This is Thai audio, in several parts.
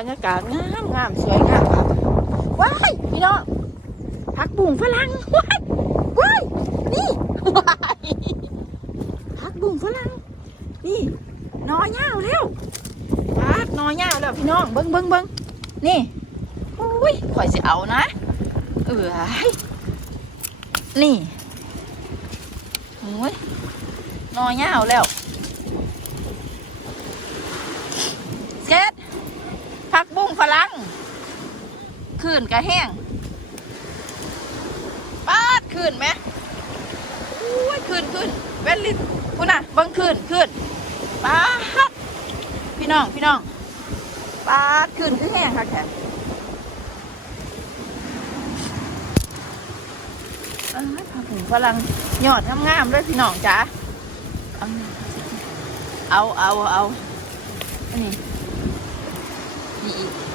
บรรยากาศงามงามสวยงามครับว้ายพี่น้องผักบุ้งฝรั่งว้ายว้ายนี่ว้ายผักบุ้งฝรั่งนี่นอยาวแล้วผักนอยาวแล้วพี่น้องเบิ้งเบิ้งเบิ้งนี่อุ้ยข่อยสิเอานะเออนี่โอ้ยนอยาวแล้วเซ็ตผักบุ้งฝรั่งขื่ นกระแห้งปาดขื่นไหมอุ้ยขื่นขื่นเวลลิคุณน่ะบังขื่นขื่นปาดพี่น้องพี่น้องปาดขื่นคือแห้งค่ะแขกผักบุ้งฝรั่งยอดงามๆเลยพี่น้องจ๋าเอาเอาเอาอันนี้นี่อีก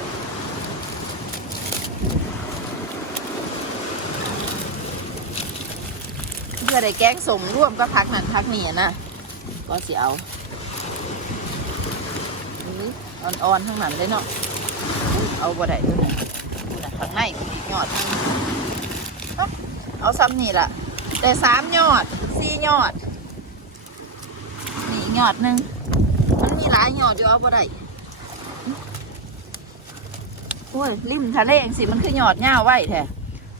เพื่อได้แกงสมร่วมก็พักนั่นพักนี่นะก็เสิเอาอ่อนๆทั้งนั้นเลยเนาะเอาบ่ได้ตัวนี้อุ๊ยน่ะข้างในอีกยอดหนึ่งเอาซ้ำนี่ล่ะ แต่สามยอดสี่ยอดนี่ยอดหนึ่งมันมีหลายยอดอยู่เอาบ่ได้โอ้ยริมทะเลจังสิมันคือยอดเง่าไว้แท้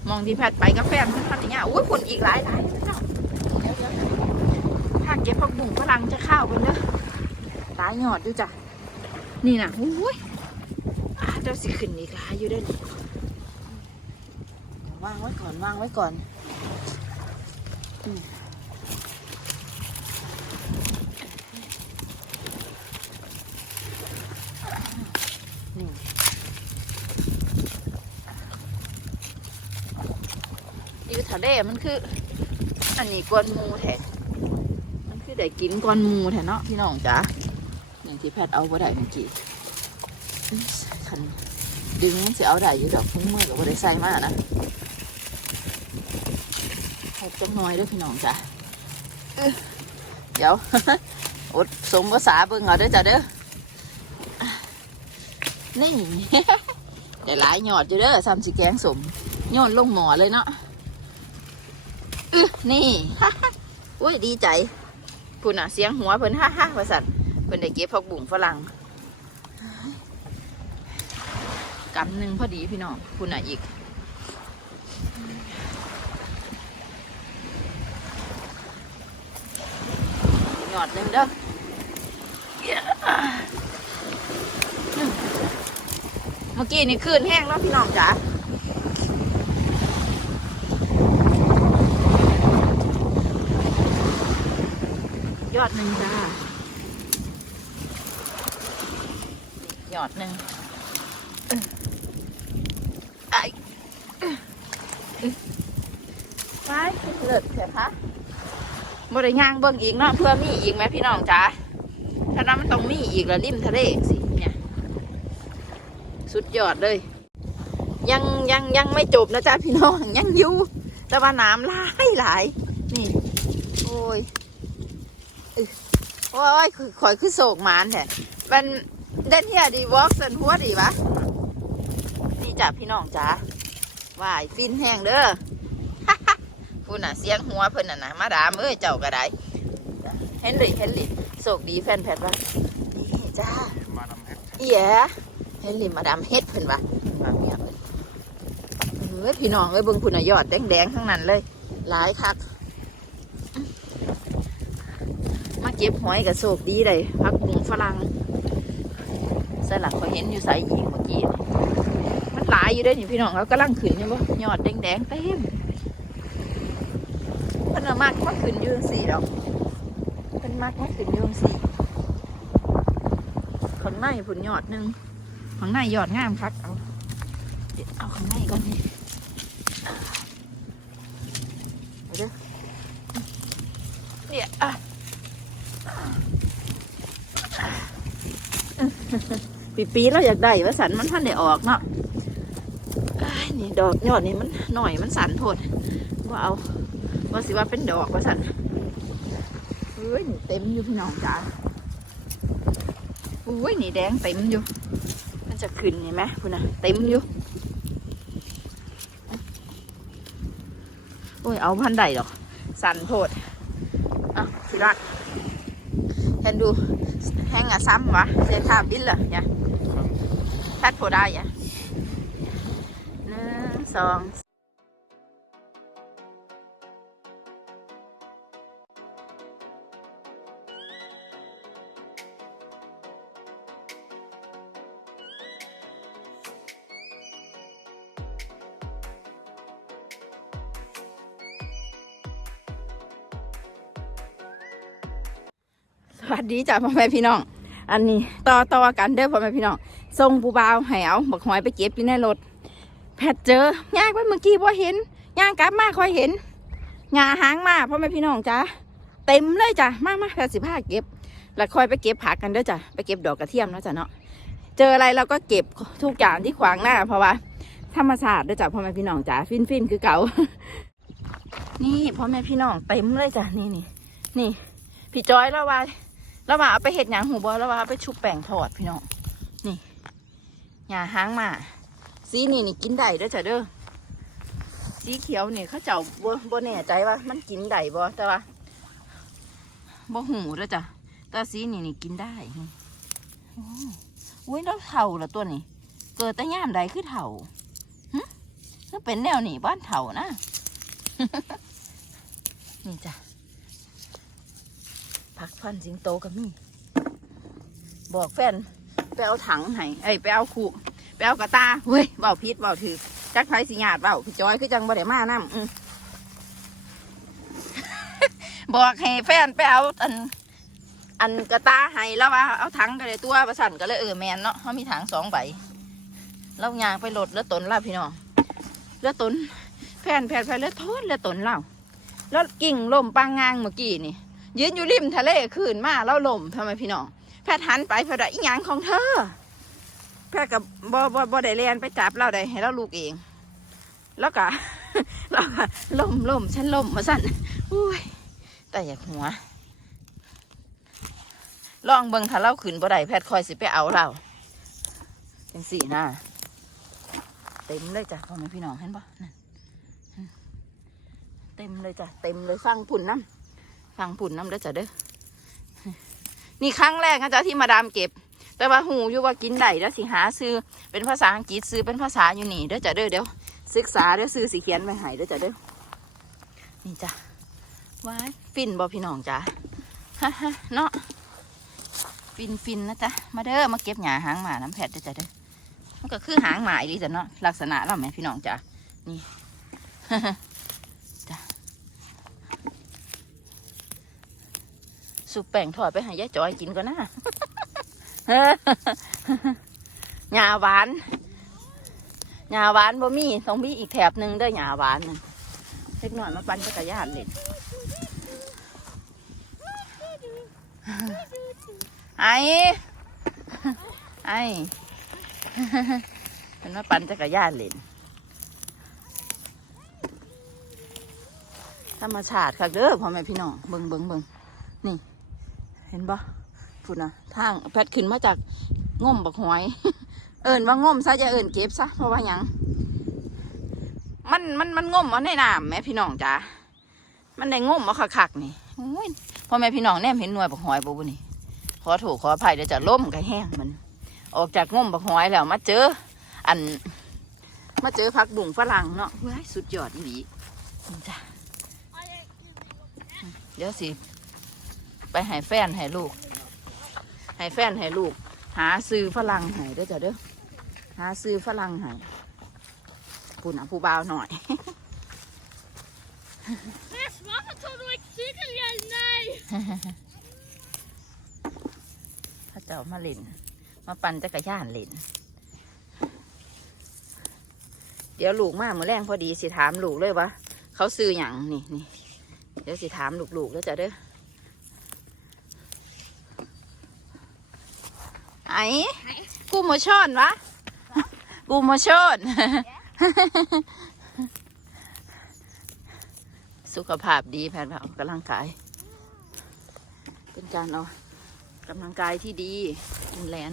มองที่แพทไปกาแฟนคือพันอย่างเงี้ยอุ้ยคนอีกหลายหลายเดี๋ยวเดี๋ยวเดี๋ยวถ้าเก็บผักบุ่งพลังจะเข้าวกันเด้อหลายยอดอยู่จ้ะ นี่นะอุ้ยเจ้าสิขึ้นอีกหลายอยู่ด้อนี่วางไว้ก่อนวางไว้ก่อนอยู่ทะเล มันคือ อันนี้กวนมูแท้มันคือได้กินกวนมูแท้เนาะพี่น้องจ๋าอย่างที่แพทย์เอาบ่ได้เมื่อกี้คันดึงมันสิเอาได้อยู่ดอกพุ่งมือกับบ่ได้ใส่มานะหกจังน้อยด้วยพี่น้องจ๋าเดี๋ยวอดสมภาษาเบิ่งเอาเด้อจ้ะเด้อนี่ได้หลายหยอดอยู่เด้อซ้ำสิแกงสมโยนลงหมอเลยเนาะ อื้อนี่อุ้ยดีใจพุ่นอะเสียงหัวเพิ่นฮ่าฮ่าว่าสัตว์เพิ่นได้เก็บผักบุ้งฝรั่งกำหนึ่งพอดีพี่น้องพุ่นอะอีกหยอดหนึ่งเด้อเมื่อกี้นี่คืนแห้งแล้วพี่น้องจ๋า ยอดหนึ่งจ้า ยอดหนึ่งเอ้อไอ้เอ้อเอ้อไปเลิศเถอะคะบริย่างเบิ่งอีกเนาะเพื่อมีอีกไหมพี่น้องจ๋าถ้านั้นมันต้องมีอีกละริมทะเลสิเนี่ย สุดยอดเลย ยังยังยังไม่จบนะจ๊ะพี่น้องยังอยู่แต่ว่าน้ำหลายหลายนี่ โอ้ยอึ โอ้ยข่อยคือโศกหมานแท้มันเด่นเฮียดีวอล์กสันหัวดีวะนี่จ้ะพี่น้องจ้าว่ายฟินแห้งเด้อพูดน่ะเสียงหัวเพิ่นน่ะนะมาดามเอ้ยเจ้าก็ได้เห็นเลยเห็นเลยโศกดีแฟนแพทว่านี่จ้าเอียเห็นลิมาดามเฮ็ดเพิ่นว่ามาเมียเพิ่นเฮ้ยพี่น้องเอ้ยเบิ่งพุ่นน่ะยอดแดงๆทั้งนั้นเลยหลายคัก มาเก็บหอยกับโศกดีเลยพักบุงฝรั่งสลักเขาเห็นอยู่ส่ยิงเมื่อกี้มันหลายอยู่ด้วยนี่พี่น้องเขากำลังขึ้นใช่ปะยอดแดงๆเต็มเพิ่นมากมาขึ้นยืนสี่ดอกเพิ่นมากมาขึ้นยืนสี่ข้างในผลยอดหนึ่งข้างในยอดงามคักเอาเดี๋ยวเอาข้างในก่อนนี่เอาเด้อเนี่ยอะ ปีปีเราอยากได้ว่าสันมันท่านได้ออกเนาะนี่ดอกยอดนี่มันหน่อยมันสันโทษว่าเอาว่าสิว่าเป็นดอกว่าสันเฮ้ยเต็มอยู่พี่น้องจ้าอุ้ยนี่แดงเต็มอยู่ มันจะขึ้นเห็นไหมคุณนะเต็มอยู่โอ้ยเอาพันใดดอก สันโพดอะพี่รัก เห็นดูแห้งอะซ้ำวะเสียค่าบินเหรอเนี่ยแพทย์โพได้อะหนึ่งสอง ดีจ้ะพ่อแม่พี่น้อง อันนี้ต่อต่อกันเด้อพ่อแม่พี่น้องส่งปูบาวให้เอาบักหอยไปเก็บอยู่ในรถแพทเจอย่างไปเมื่อกี้พอเห็นย่างกลับมาคอยเห็นหงาหางมาพ่อแม่พี่น้องจ้ะเต็มเลยจ้ะมากมาแพทย์สิพาเก็บ แล้วคอยไปเก็บผักกันเด้อจ้ะไปเก็บดอกกระเทียมเนาะจ้ะเนาะเจออะไรเราก็เก็บทุกอย่างที่ขวางหน้าเพราะว่าธรรมชาติเด้อจ้ะพ่อแม่พี่น้องจ้ะฟินฟินคือเก่านี่พ่อแม่พี่น้องเต็มเลยจ้ะนี่นี่นี่พี่จอยแล้วว่า แล้วว่าเอาไปเห็ดหยางหูบอแล้วว่าเอาไปชุบแป้งทอดพี่น้องนี่หยาหางมาสีนี่นี่กินได้เด้อจ้ะเด้อสีเขียวนี่เขาเจ้าบ่บ่แน่ใจว่า มันกินได้บ่แต่ว่าบ่หูเด้อจ้ะแต่สีนี่นี่กินได้อุ้ยแล้วเถ่าละตัวนี้ เกิดแต่ย่ามใดคือเถ่าหึก็เป็นแนวนี่บ้านเถ่านะนี่จ้ะ ผักพันสิงโตก็มี บอกแฟนไปเอาถังให้เอ้ไปเอาขู่ไปเอากระตาเฮ้ยเบาพิษเบาถือจักไผสิญาติเบาพี่จอยคือจังบ่ได้มานํอืมบอกให้แฟนไปเอาอันอันกระตาให้แล้วว่าเอาถังก็เลยตัวประสันก็เลยเออแมนเนาะเขามีถังสองใบแล้วยางไปหลดแล้วตนเล่าพี่น้องแล้วตนแฟนแฟนแฟนแล้วโทษแล้วตนเล่าแล้วกิ่งลมปางงางเมื่อกี้นี่ ยืนอยู่ริมทะเลคืนมาแล้วลมทำไมพี่น้อง แพทย์หันไปแพทย์ว่าอีหยังของเธอ แพทย์กับบอบอบอได้เรียนไปจับเราได้ให้เราลูกเอง แล้วก็เราก็ล่มล่มฉันล่มมาสั่นอุ้ยแต่อยากหัว ลองเบิ่งถ้าเราขืนบ่ได้แพทย์คอยสิไปเอาเราเป็นสี่หน้าเต็มเลยจ้ะพ่อแม่พี่น้องเห็นปะนั่นเต็มเลยจ้ะเต็มเลยฟังผุ่นน้ำ ฟังผุ่นน้ำเด้อจ้ะเด้อ นี่ครั้งแรกนะจ๊ะที่มาดามเก็บ แต่ว่าหูอยู่ว่ากินได้แล้วสิหาซื้อเป็นภาษาอังกฤษซื้อเป็นภาษาอยู่นี่เด้อจ้ะเด้อเดี๋ยวศึกษาเดี๋ยวซื้อสีเขียนไปให้เด้อจ้ะเด้อ นี่จ้ะว้ายฟินบ่พี่น้องจ้ะฮ่าฮ่าเนาะฟินฟินนะจ๊ะมาเด้อมาเก็บหญ้าหางหมาน้ำแผดเด้อจ้ะเด้อมันก็คือหางหมาอีหลีจ้ะเนาะลักษณะเราไหมพี่น้องจ้ะนี่ สุปแป้งทอดไปให้ยายจอยกินก่อนนะหญ้าหวานหญ้าหวานบ่มีต้องมีอีกแถบหนึ่งเด้อหญ้าหวานน่ะเล็กน้อยมาปั่นจักรยานเล่นไอ้ไอ้เป็นมาปั่นจักรยานเล่นธรรมชาติค่ะเด้อพ่อแม่พี่น้องเบิ่งเบิ่งเบิ่งนี่ เห็นปะพูดนะทางแพทขึ้นมาจากง่มบักหอย เอิญว่าง่มซะจะเอิญเก็บซะเพราะว่ายังมันมันมันง่มเอาในน้ำแม่พี่น้องจ้ามันได้ง่มเอาคักๆนี่พ่อแม่พี่น้องแนมเห็นหน่วยบักหอยบ่บุนี่ขอถูกขออภัยเดี๋ยวจะล่มกับแห้งมัน ออกจากง่มบักหอยแล้วมาเจอ อัน มาเจอผักบุ่งฝรั่งเนาะเฮ้ยสุดยอดอีหลีจ้ะเดี๋ยวสิ ไปให้แฟนให้ลูกให้แฟนให้ลูก หาซื้อฝรั่งให้เด้อจ้ะเด้อหาซื้อฝรั่งให้ผู้หนาผู้บ่าวหน่อย Mes mamma tog nog cykelhjälm, nej! ถ้าเจ้ามาเล่น มาปั่นจักรยานเล่นเดี๋ยวลูกมาเมื่อแรงพอดีสิถามลูกเลยว่าเขาซื้ออย่างนี่นี่เดี๋ยวสิถามลูกๆแล้วจ้ะเด้อ กูโมชนวะ กูโมชน สุขภาพดีแพนเรากำลังกาย เป็นการออกกำลังกายที่ดีกินแลน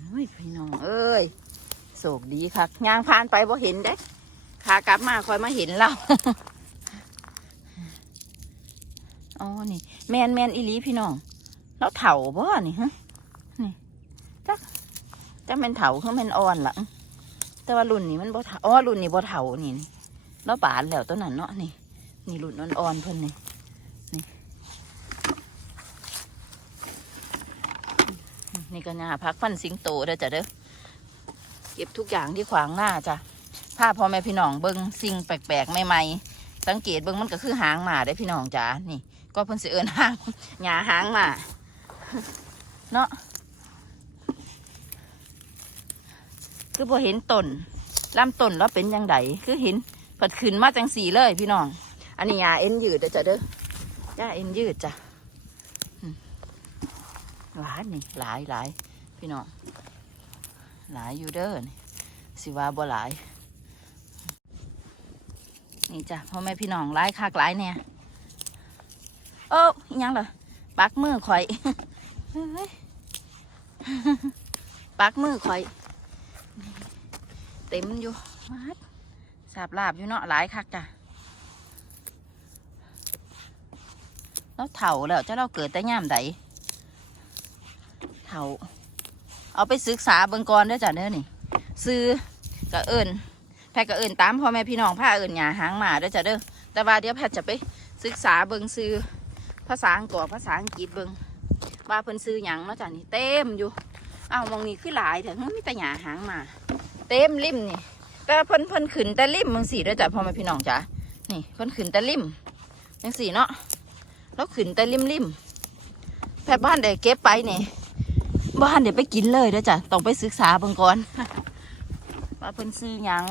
เฮ้ยพี่น้องเอ้ยโศกดีครับยางพานไปบ่เห็นเด็กขากลับมาคอยมาเห็นเรา นี่ แมนแมนอีลีพี่น้องแล้วเถาบ่นี่ฮะนี่จักจักแมนเถาคือแมนอ่อนล่ะแต่ว่ารุ่นนี้มันบ่เถาอ๋อรุ่นนี้บ่เถานี่นี่แล้วบานแล้วตัวนั้นเนาะนี่ นี่รุ่นอ่อนๆเพิ่นนี่นี่นี่ก็น่าพักฟันสิงโตเด้อจ้ะเด้อเก็บทุกอย่างที่ขวางหน้าจ้ะพาพ่อแม่พี่น้องเบิ่งสิ่งแปลกๆใหม่ๆสังเกตเบิ่งมันก็คือหางหมาได้พี่น้องจ้านี่ ก็เพิ่นสิเอินหางหยาหางหมาเนาะคือพอเห็นต้นลำต้นแล้วเป็นยังไงคือเห็นผัดขึ้นมาจังสีเลยพี่น้อง อันนี้ยาเอ็นยืดเด้อจ้ะเด้อยาเอ็นยืดจ้ะอืมหลายนี่หลายหลายพี่น้องหลายอยู่เด้อนี่สิว่าบ่หลาย นี่จ้ะพ่อแม่พี่น้องหลายคักหลายเนี่ย เอออิหยังเหรอปักมือข่อยปักมือข่อย เต็มอยู่มาดสาบลาบอยู่เนาะหลายคักจ้ะแล้วเถ่าแล้วจะเราเกิดแต่ย่ามใดเถ่า เอาไปศึกษาเบิ่งก่อนด้อจ้ะเด้อนี่ซื้อกะเอิญแพทย์กะเอิญตามพ่อแม่พี่น้องผ้าเอิญหยาหางหมาด้อจ้ะเด้อแต่ว่าเดี๋ยวแพทย์จะไปศึกษาเบิ่งซื้อ ภาษาอังกฤษภาษาอังกฤษเบิงว่าเพิ่นซื้อหยังเนาะจ้ะนี่เต็มอยู่อ้าวมองนี่คือหลายเถอะมีแต่หยาหางมา เต็มริมนี่ แต่เพิ่นเพิ่นขึ้นแต่ริมมึงสี่ด้อจ้ะพ่อแม่พี่น้องจ้ะนี่เพิ่นขึ้นแต่ริมจังสี่เนาะแล้วขึ้นแต่ริมริมแพทบ้านเด็กเก็บไปนี่บ้านเดี๋ยวไปกินเลยด้อจ้ะต้องไปศึกษาเบิ่งก่อนว่าเพิ่นซื้อหยัง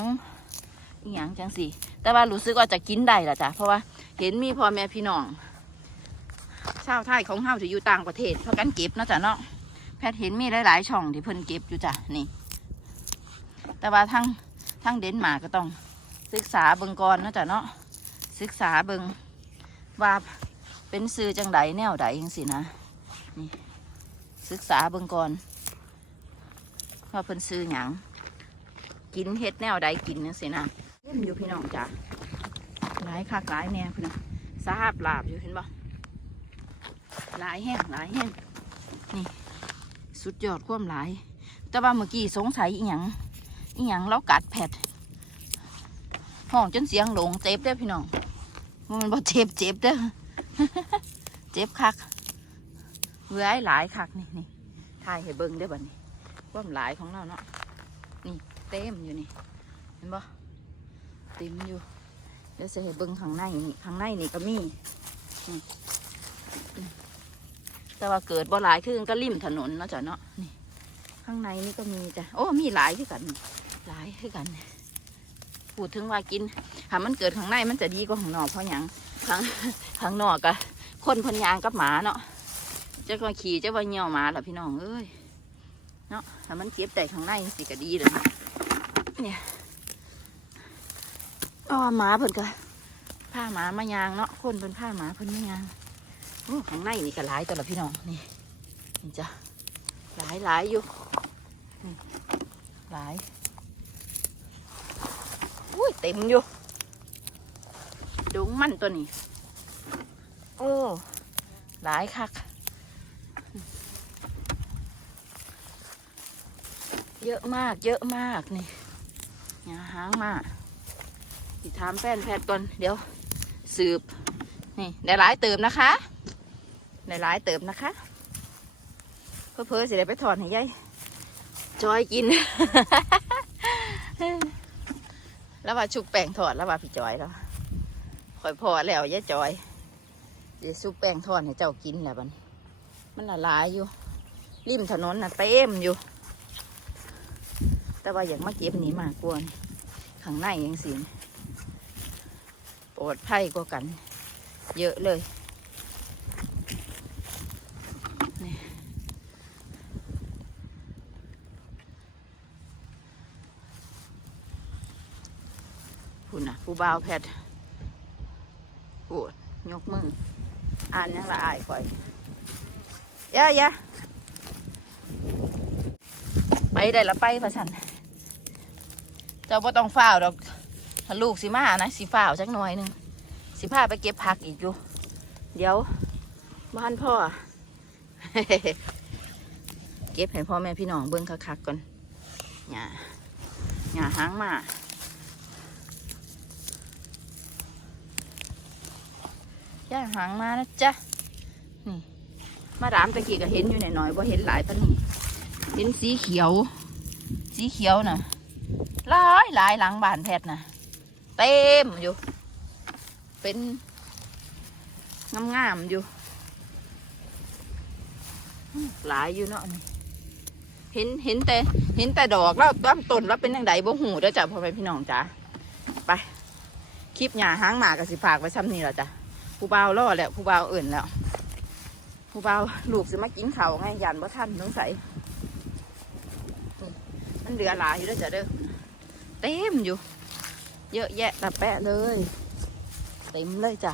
หยังจังสิแต่ว่ารู้สึกว่าจะกินได้ละจ้ะเพราะว่าเห็นมีพ่อแม่พี่น้อง ชาวไทยของเฮาที่อยู่ต่างประเทศเพากันเก็บเนาะจ้ะเนาะแพทย์เห็นมีหลาย ๆ ช่องที่เพิ่นเก็บอยู่จ้ะนี่ แต่ว่าทั้งทั้งเดนมาร์กก็ต้องศึกษาเบิงก่อนเนาะจ้ะเนาะศึกษาเบิงว่าเป็นซื้อจังไดแนวใดจังสินะนี่ศึกษาเบิงก่อนว่าเพิ่นซื้อหยังกินเฮ็ดแนวใดกินจังสินะเล่มอยู่พี่น้องจ้ะหลายคักหลายแนวพี่น้องสาบลาบอยู่เห็นบ่ หลายแห้งหลายแห้งนี่สุดยอดความหลาย แต่ว่าเมื่อกี้สงสัยอีหยังอีหยังเรากัดแผดห้องจนเสียงหลงเจ็บเด้พี่น้องมันบ่เจ็บเจ็บเด้อเจ็บคักเว้ยหลายคักนี่นี่ถ่ายให้เบิ่งได้บัดนี้ความหลายของเราเนาะนี่เต็มอยู่นี่เห็นบ่เต็มอยู่เดี๋ยวจะให้เบิ่งข้างในนี่ข้างในนี่ก็มีนี่ แต่ว่าเกิดบ่หลายคือก็ริมถนนเนาะจ้ะเนาะนี่ ข้างในนี่ก็มีจ้ะโอ้มีหลายคือกัน หลายคือกันพูดถึงว่ากินถ้ามันเกิดข้างในมันจะดีกว่าข้างนอกเพราะหยังข้างข้างนอกอะคนพันยางกับหมาเนาะจะมาขี่จะว่าเหี่ยวหมาล่ะพี่น้องเอ้ยเนาะถ้ามันเจ็บแต่ข้างในสิก็ดีเลยเนี่ยอ๋อหมาเพิ่นก็ผ้าหมามายางเนาะคนเพิ่นผ้าหมาเพิ่นมายาง ข้างในนี่ก็หลายตัวละพี่น้องนี่นี่จ้ะหลายหลายอยู่นี่หลายอุ้ยเต็มอยู่ดงมันตัวนี้ โอ้หลายคักเยอะมากเยอะมากนี่อย่าหางมากสิถามแฟนแพทย์ก่อนเดี๋ยวสืบนี่ได้หลายเติมนะคะ ได้หลายเติมนะคะ เพื่อเพื่อสิได้ไปถอนให้ยายจอยกิน แล้วว่าชุบแป้งถอดแล้วว่าพี่จอยแล้วข่อยพอแล้วยายจอยเดี๋ยวซุปแป้งทอดให้เจ้ากินแหละบันมันละลายอยู่ ริมถนนน่ะเต็มอยู่ แต่ว่าอย่ากมาเก็บนี้มากวนข้างในยังสิปลอดภัยกว่ากัน เยอะเลยนี่คุณน่ะ ผู้บ่าวแพทย์ปวดยกมือ อ่านยังละอายคอยยะยะไปได้ละไปพะสันเจ้าบ่ต้องฝ้าวดอกถ้าลูกสิมานะสิฝ้าวจักหน่อยหนึ่งสิพาไปเก็บผักอีกอยู่ เดี๋ยวบ้านพ่อ เก็บให้พ่อแม่พี่น้องเบิ่งคักๆก่อนหญ้าหญ้าหางมา หญ้าหางมานะจ๊ะ นี่ มาดามตะกี้ก็เห็นอยู่หน่อยๆว่าเห็นหลายปานนี้เห็นสีเขียว สีเขียวน่ะหลายหลายหลังบานแพทย์น่ะ เต็มอยู่ เป็นงามๆอยู่ หลายอยู่เนาะนี่เห็นเห็นแต่ เห็นแต่ดอกแล้วต้นต้นแล้วเป็นยังไงบ่หูเด้อจ้ะพ่อแม่พี่น้องจ้ะไปคลิปหญ้าหางหมากับสิฝากไว้ซ้ำนี่แหละจ้ะ ผู้บ่าวรอแล้วผู้บ่าวอื่นแล้ว ผู้บ่าวลูกสิมากินเขาไงยันว่าท่านต้องใส่มันเหลือหลายอยู่เด้อจ้ะเด้อเต็มอยู่ เยอะแยะตะแปะเลย เต็มเลยจ้ะ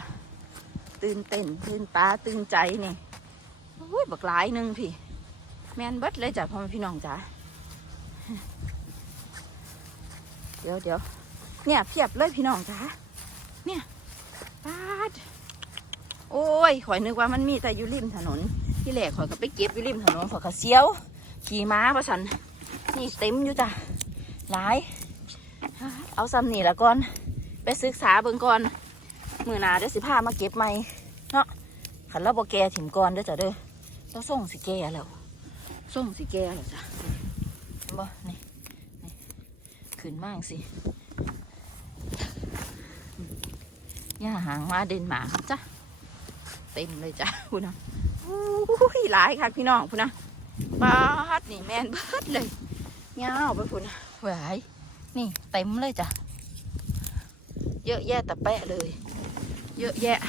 ตื่นเต้นตื่นตาตื่นใจนี่โอ้ยบักหลายหนึ่งพี่ แมนเบิดเลยจ้ะพ่อพี่น้องจ้ะเดี๋ยวเดี๋ยวเนี่ยเพียบเลยพี่น้องจ้ะเนี่ยปาด โอ้ยข่อยนึกว่ามันมีแต่อยู่ริมถนน ที่แรกข่อยก็ไปเก็บอยู่ริมถนนข่อยก็เสียว ขี่ม้าประสันนี่เต็มอยู่จ้ะหลาย เอาซ้ำนี่ละก่อน ไปศึกษาเบิ่งก่อนมือหนาเดี๋ยวสิพามาเก็บใหม่เนาะขันเราบอแกถิ่มก่อนเด้อจ้ะเด้อต้องส่งสิแกแล้วส่งสิแกแล้วจ้ะบ่นี่นี่ขึ้นมากสิย่าหางมาเดนหมาร์กจ้ะ ต็มเลยจ้ะคุณนะอู้ยหลายค่ะพี่น้องคุณนะบาดนี่แมนเบิดเลยเงาวไปคุณนะหวายนี่เต็มเลยจ้ะเยอะแยะแต่แปะเลย เยอะแยะ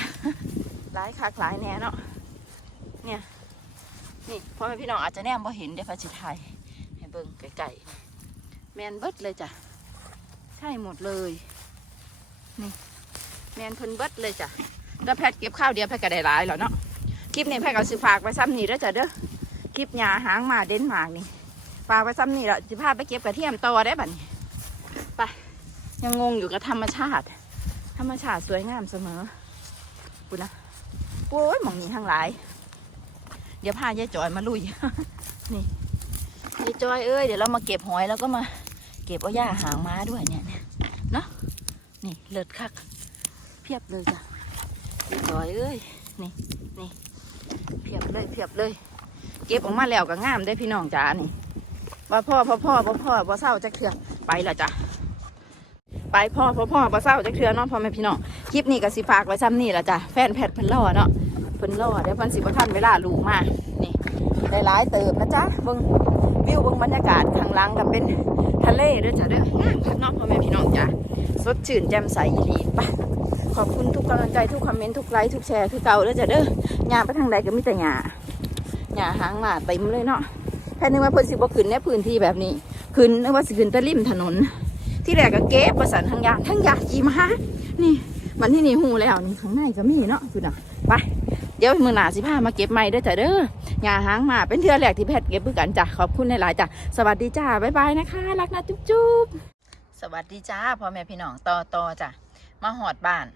หลายคักหลายแหน่เนาะเนี่ยนี่พ่อแม่พี่น้องอาจจะแนมพอเห็นเดี๋ยวพระจิตไทยให้เบิ่งไก่ๆแมนเบิดเลยจ้ะใช่หมดเลยนี่แมนเพิ่นเบิดเลยจ้ะ แล้วแพทย์เก็บข้าวเดียวแพทย์ก็ได้หลายแล้วเนาะคลิปนี้แพทย์ก็สิฝากไว้ซ้ำนี่แล้วจ้ะเด้อคลิปหยาหางมาเดนมากนี่ฝากไว้ซ้ำนี่แล้วจะพาไปเก็บกระเทียมต่อได้บัดนี้ไปยังงงอยู่กับธรรมชาติ ธรรมชาติสวยงามเสมอกูนะโอ้ยมองนี้ทั้งหลาย เดี๋ยวพายายจอยมาลุยนี่ยายจอยเอ้ยเดี๋ยวเรามาเก็บหอยแล้วก็มาเก็บเอาหญ้าหางม้าด้วยเนี่ยเนาะนี่เลิศคัก เพียบเลยจ้ะ ยายเอ้ยนี่นี่เพียบเลยเพียบเลย เก็บออกมาแล้วก็งามได้พี่น้องจ๋านี่ว่พ่อพ่อพ่อพ่อพ่อพ่เศร้าจะเถื่อไปแล้วจ้ะไปพ่อพ่อพ่อพ่เศร้าจะเถื่อเนาะพ่อแม่พี่น้องคลิปนี้ก็สิฝากไว้ซ้ำนี่ละจ้ะแฟนแพทเพิ่นล่อเนาะเพิ่นล่อเดี๋ยวเพิ่นสิบ่ทันเวลาลูกมานี่ได้หลายเติบนะจ๊ะเบิ่งวิวเบิ่งบรรยากาศข้างหลังก็เป็นทะเลด้วยจ้ะเด้องามคักเนาะพ่อแม่พี่น้องจ้ะสดชื่นแจ่มใสอีหลีไป อบคุณทุกกำลังใจทุกคอมเมนต์ทุกไลค์ทุกแชร์คือเก่าเด้อจ้ะเด้อย่าไปทางใดก็มีแต่หญ้าหญ้าหางหมาเต็มเลยเนาะแค่นึกว่าพ่นสิบ่ขึ้นในพื้นที่แบบนี้ขึ้นนึกว่าสิขึ้นตะริมถนน ที่แรกก็เก็บประสานทั้งยางทั้งยาจีมานี่มันที่นี่หูแล้วนี่ข้างในก็มีเนาะคุณอะไปเดี๋ยวมือหนาสิพามาเก็บใหม่เด้อจ้ะเด้อยาหางมาเป็นเทือแรกที่แพทย์เก็บเพื่อกันจ้ะขอบคุณในหลายๆจ้ะสวัสดีจ้าบ๊ายบายนะคะ รักนะจุ๊บจุ๊บสวัสดีจ้าพ่อแม่พี่น้องต่อต่อจ้ะ มาหอดบ้าน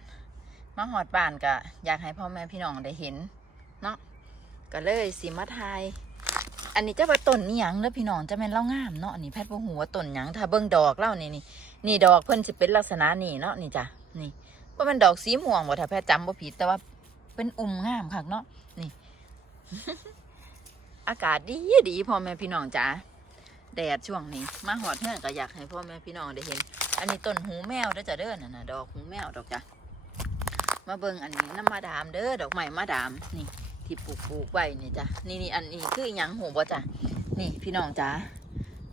มาหอดบ้านก็อยากให้พ่อแม่พี่น้องได้เห็นเนาะก็เลยสิมาทายอันนี้จะว่าต้นนี่ยังเด้อพี่น้องจะแม่นเล่างามเนาะอันนี้แพทย์บ่ฮู้ว่าต้นหยังถ้าเบิ่งดอกเล่านี่นี่นี่ดอกเพิ่นสิเป็นลักษณะนี่เนาะนี่จ้ะนี่บ่แม่นดอกสีม่วงบ่ถ้าแพทย์จำบ่ผิดแต่ว่าเป็นอุ่มงามคักเนาะนี่ อากาศดีดีพ่อแม่พี่น้องจ้า แดดช่วงนี้ มาหอดเฮือนก็อยากให้พ่อแม่พี่น้องได้เห็น อันนี้ต้นหูแมวเด้อจ้ะเด้อน่ะนะดอกหูแมวดอกจ้ะมาเบิ่งอันนี้น้ำมาดามเด้อดอกไม้มาดามนี่ที่ปลูกปลูกไว้นี่จ้ะนี่นี่อันนี้คือหยังหูบ่จ้ะนี่พี่น้องจ้า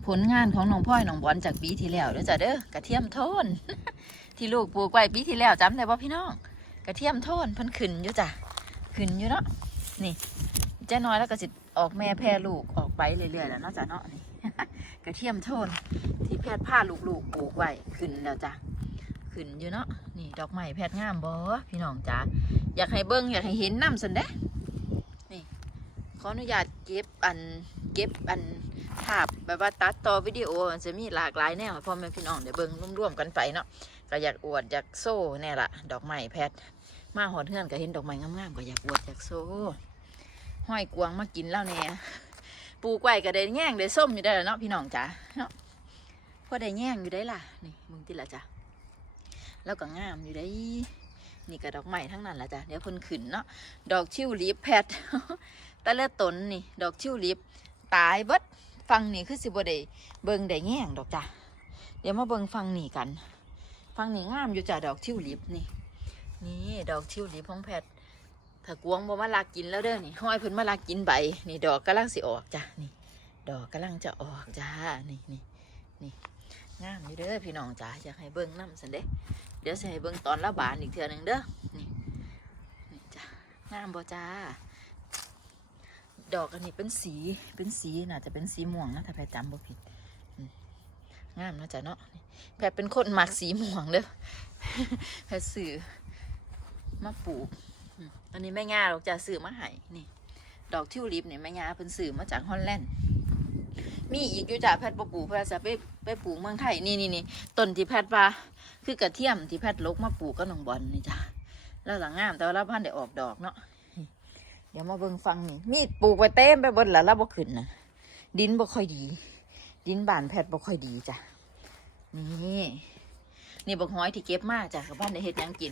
ผลงานของน้องพ่อยน้องบอลจากปีที่แล้วเด้อจ้ะเด้อกระเทียมโทน ที่ลูกปลูกไว้ปีที่แล้วจำได้ป่พี่น้องกระเทียมโทนพิ่นขึ้นอยู่จ้ะขึ้นอยู่เนาะนี่เจ้น้อยแล้วก็สิออกแม่แพร่ลูกออกไปเรื่อยๆแล้วเนาะจ้ะเนาะนี่ กระเทียมโทนที่แพทย์ผ้าลูกๆปลูกไว้ขึ้นแล้วจ้ะขึ้นอยู่เนาะนี่ดอกไม้แพทย์งามบ่พี่น้องจ้าอยากให้เบิ่งอยากให้เห็นน้ำสันเด้ขขออนุญาตเก็บอันเก็บอันภาพแบบว่าตัดต่อวิดีโอมันจะมีหลากหลายแนวให้พ่อแม่พี่น้องเดี๋ยวเบิ่งร่วมๆกันไปเนาะก็อยากอวดอยากโซ่แน่ละดอกไม้แพทมาหอดเฮือนก็เห็นดอกไม้งามๆก็อยากอวดอยากโซ่ห้อยกวางมากินแล้วเนี่ย ปลูกไว้ก็ได้แง่งได้ส้มอยู่ได้แล้วเนาะพี่น้องจ๋าเนาะพอได้แง่งอยู่ได้ล่ะนี่มึงติละจ้ะแล้วก็งามอยู่ได้นี่ก็ดอกไม้ทั้งนั้นละจ้ะเดี๋ยวพ่นขึ้นเนาะดอกชิวลิปแพทแต่ละตนนี่ดอกชิวลิปตายเบิดฟังนี่คือสิบ่ได้เบิ่งได้แง่งดอกจ้ะเดี๋ยวมาเบิ่งฟังนี่กัน ฟังนี่งามอยู่จ้ะดอกชิวลิปนี่นี่ดอกชิวลิปของแพท ถ้ากวงบ่มาลักกินแล้วเด้อนี่ห้อยเพิ่นมาลักกินใบนี่ดอกกำลังสิออกจ้ะนี่ ดอกกำลังจะออกจ้านี่นี่นี่งามอยู่เด้อพี่น้องจ้าอยากให้เบิ่งน้ำสันเด้เดี๋ยวสิให้เบิ่งตอนละบานอีกเทื่อหนึงเด้อนี่นี่จ้างามบ่จ้าดอกอันนี้เป็นสีเป็นสีน่าจะเป็นสีม่วงนะถ้าแพรจำบ่ผิดงามนะจ้ะเนาะแพรเป็นคนมักสีม่วงเด้อแพรซื้อมาปลูก อันนี้แม่ง่าหรอกจ้ะซื้อมาให้นี่ ดอกทิวลิปเนี่ยแม่ง่าเพิ่นซื้อมาจากฮอลแลนด์มีอีกอยู่จ้ะแพทย์บ่ปลูกพทย์จะไปไปปลูกเมืองไทยนี่นี่นี่ต้นที่แพทย์ว่าคือกระเทียมที่แพทย์ลกมาปลูกก็หนองบอลนี่จ้ะแล้วหลังงามแต่ว่าเราพันได้ออกดอกเนาะเดี๋ยวมาเบิ่งฟังนี่มีดปลูกไว้เต็มไปหมดแล้วเราบ่ขึ้นนะดินบ่ค่อยดี ดินบานแพทย์บ่ค่อยดีจ้ะนี่นี่บักห้อยที่เก็บมาจ้ะกับบ้านได้เฮ็ดยังกิน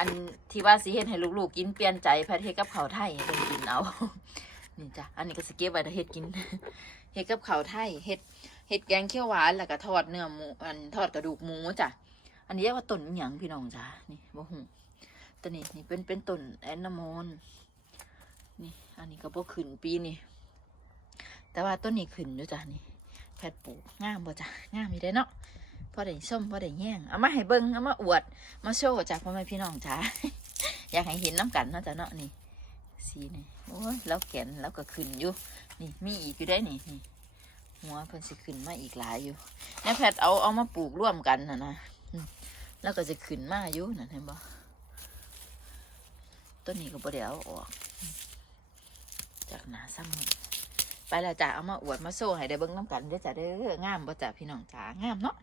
อันที่ว่าสิเฮ็ดให้ลูกๆกินเปลี่ยนใจแพทเฮ็ดกับข้าวไทยให้เพิ่นกินเอา นี่จ้ะ อันนี้ก็สิเก็บไว้ได้เฮ็ดกิน เฮ็ดกับข้าวไทยเฮ็ดเฮ็ดแกงเขียวหวานแล้วก็ทอดเนื้อหมูอันทอดกระดูกหมูจ้ะ อันนี้เรียกว่าต้นหย่งพี่น้องจ้านี่บ่หูตัวนี้นี่เป็นเป็นต้นแอนนามอนนี่ อันนี้ก็บ่ขึ้นปีนี่ แต่ว่าต้นนี้ขึ้นด้วยจ้ะนี่แพทปลูกงามบ่จ้ะ งามอยู่ได้เนาะ พอได้ส้มพอได้แย่งเอามาให้เบิ่งเอามาอวด มาโชว์จ้ะพ่อแม่พี่น้องจ้าอยากให้เห็นน้ำกันเนาะจ้ะเนาะนี่สีนี่โอ้ยแล้วแกนแล้วก็ขึ้นอยู่นี่มีอีกอยู่ได้นี่นี่หัวเพิ่นสิขึ้นมาอีกหลายอยู่แม่แพทย์เอาเอามาปลูกร่วมกันนะนะแล้วก็จะขึ้นมาอยู่นั่นเห็นบ่ต้นนี้ก็บ่ได้เอาออก จากหนาซ้ำไปแล้วจ้ะเอามาอวดมาโซ่ให้ได้เบิ่งน้ำกันเด้อจ้ะเด้องามบ่จ้ะพี่น้องจ๋างามเนาะ